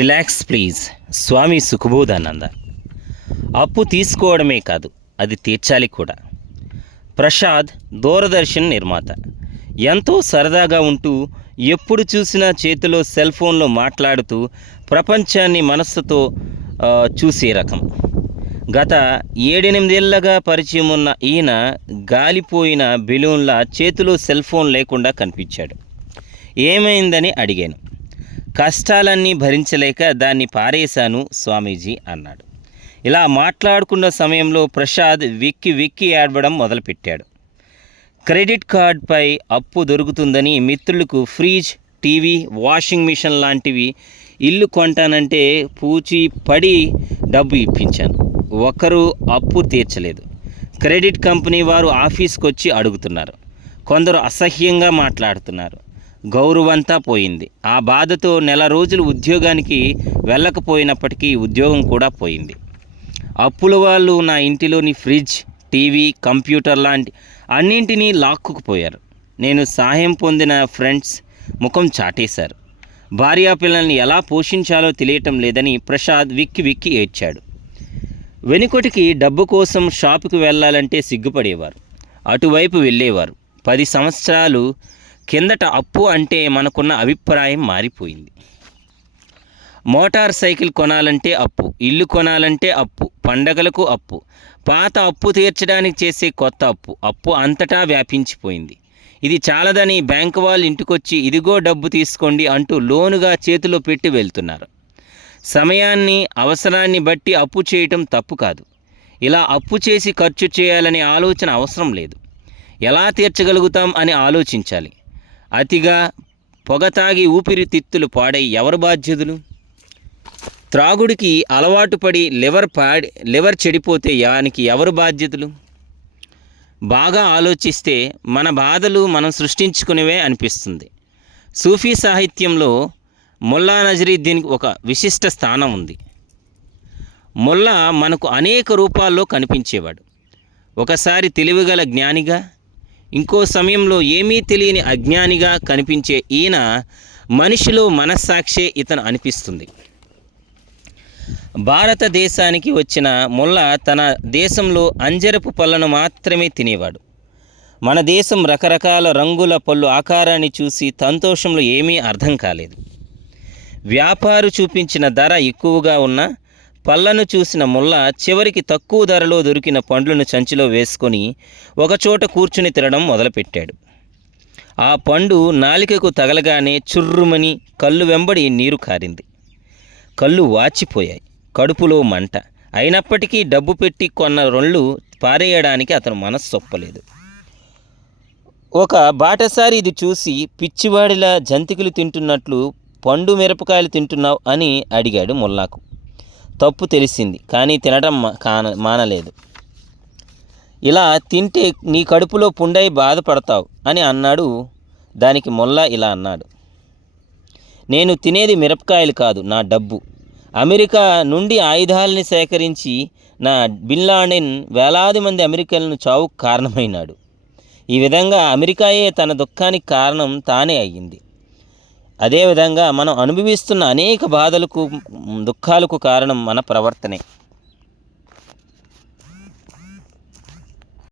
Relax please. స్వామి సుఖబోధానంద. అప్పు తీసుకోవడమే కాదు, అది తీర్చాలి కూడా. ప్రసాద్ దూరదర్శన్ నిర్మాత. ఎంతో సరదాగా ఉంటూ ఎప్పుడు చూసినా చేతిలో సెల్ ఫోన్లో మాట్లాడుతూ ప్రపంచాన్ని మనస్సుతో చూసే రకం. గత 7-8 ఏళ్లగా పరిచయం ఉన్న ఈయన గాలిపోయిన బెలూన్లా చేతిలో సెల్ ఫోన్ లేకుండా కనిపించాడు. ఏమైందని అడిగాను. కష్టాలన్నీ భరించలేక దాన్ని పారేశాను స్వామీజీ అన్నాడు. ఇలా మాట్లాడుకున్న సమయంలో ప్రసాద్ వెక్కి వెక్కి ఏడవడం మొదలుపెట్టాడు. క్రెడిట్ కార్డ్పై అప్పు దొరుకుతుందని మిత్రులకు ఫ్రిడ్జ్, టీవీ, వాషింగ్ మిషన్ లాంటివి ఇల్లు కొంటానంటే పూచి పడి డబ్బు ఇప్పించాను. ఒకరు అప్పు తీర్చలేదు. క్రెడిట్ కంపెనీ వారు ఆఫీస్కి వచ్చి అడుగుతున్నారు. కొందరు అసహ్యంగా మాట్లాడుతున్నారు. గౌరవంతా పోయింది. ఆ బాధతో నెల రోజులు ఉద్యోగానికి వెళ్ళకపోయినప్పటికీ ఉద్యోగం కూడా పోయింది. అప్పుల వాళ్ళు నా ఇంటిలోని ఫ్రిడ్జ్, టీవీ, కంప్యూటర్ లాంటి అన్నింటినీ లాక్కుపోయారు. నేను సహాయం పొందిన ఫ్రెండ్స్ ముఖం చాటేశారు. భార్యాపిల్లల్ని ఎలా పోషించాలో తెలియటం లేదని ప్రసాద్ విక్కి విక్కి ఏడ్చాడు. వెనుకటికి డబ్బు కోసం షాపుకి వెళ్ళాలంటే సిగ్గుపడేవారు. అటువైపు వెళ్ళేవారు. 10 సంవత్సరాలు కిందట అప్పు అంటే మనకున్న అభిప్రాయం మారిపోయింది. మోటార్ సైకిల్ కొనాలంటే అప్పు, ఇల్లు కొనాలంటే అప్పు, పండగలకు అప్పు, పాత అప్పు తీర్చడానికి చేసే కొత్త అప్పు, అప్పు అంతటా వ్యాపించిపోయింది. ఇది చాలదని బ్యాంకు వాళ్ళు ఇంటికొచ్చి ఇదిగో డబ్బు తీసుకోండి అంటూ లోనుగా చేతిలో పెట్టి వెళ్తున్నారు. సమయాన్ని, అవసరాన్ని బట్టి అప్పు చేయటం తప్పు కాదు. ఇలా అప్పు చేసి ఖర్చు చేయాలనే ఆలోచన అవసరం లేదు. ఎలా తీర్చగలుగుతాం అని ఆలోచించాలి. అతిగా పొగ తాగి ఊపిరితిత్తులు పాడై ఎవరు బాధ్యులు? త్రాగుడికి అలవాటు పడి లివర్ చెడిపోతే యానికి ఎవరు బాధ్యతలు? బాగా ఆలోచిస్తే మన బాధలు మనం సృష్టించుకునేవే అనిపిస్తుంది. సూఫీ సాహిత్యంలో ముల్లా నజరుద్దీన్కి ఒక విశిష్ట స్థానం ఉంది. ముల్లా మనకు అనేక రూపాల్లో కనిపించేవాడు. ఒకసారి తెలివిగల జ్ఞానిగా, ఇంకో సమయంలో ఏమీ తెలియని అజ్ఞానిగా కనిపించే ఈయన మనిషిలో మనస్సాక్షే ఇతను అనిపిస్తుంది. భారతదేశానికి వచ్చిన ముల్లా తన దేశంలో అంజరపు పళ్ళను మాత్రమే తినేవాడు. మన దేశం రకరకాల రంగుల పళ్ళు ఆకారాన్ని చూసి సంతోషంలో ఏమీ అర్థం కాలేదు. వ్యాపారు చూపించిన ధర ఎక్కువగా ఉన్న పళ్ళను చూసిన ముల్లా చివరికి తక్కువ ధరలో దొరికిన పండ్లను సంచిలో వేసుకొని ఒకచోట కూర్చుని తినడం మొదలుపెట్టాడు. ఆ పండు నాలికకు తగలగానే చుర్రుమని కళ్ళు వెంబడి నీరు కారింది. కళ్ళు వాచిపోయాయి. కడుపులో మంట. అయినప్పటికీ డబ్బు పెట్టి కొన్న రొళ్ళు పారేయడానికి అతను మనస్సు ఒప్పలేదు. ఒక బాటసారి ఇది చూసి పిచ్చివాడిలా జంతికలు తింటున్నట్లు పండు మిరపకాయలు తింటున్నావు అని అడిగాడు ముల్లాకు. తప్పు తెలిసింది, కానీ తినడం మానలేదు. ఇలా తింటే నీ కడుపులో పుండై బాధపడతావు అని అన్నాడు. దానికి ముల్లా ఇలా అన్నాడు, నేను తినేది మిరపకాయలు కాదు, నా డబ్బు. అమెరికా నుండి ఆయుధాలని సేకరించి నా బిన్ లాడెన్ వేలాది మంది అమెరికన్లను చావుకు కారణమైనాడు. ఈ విధంగా అమెరికాయే తన దుఃఖానికి కారణం తానే అయ్యింది. అదేవిధంగా మనం అనుభవిస్తున్న అనేక బాధలకు, దుఃఖాలకు కారణం మన ప్రవర్తనే.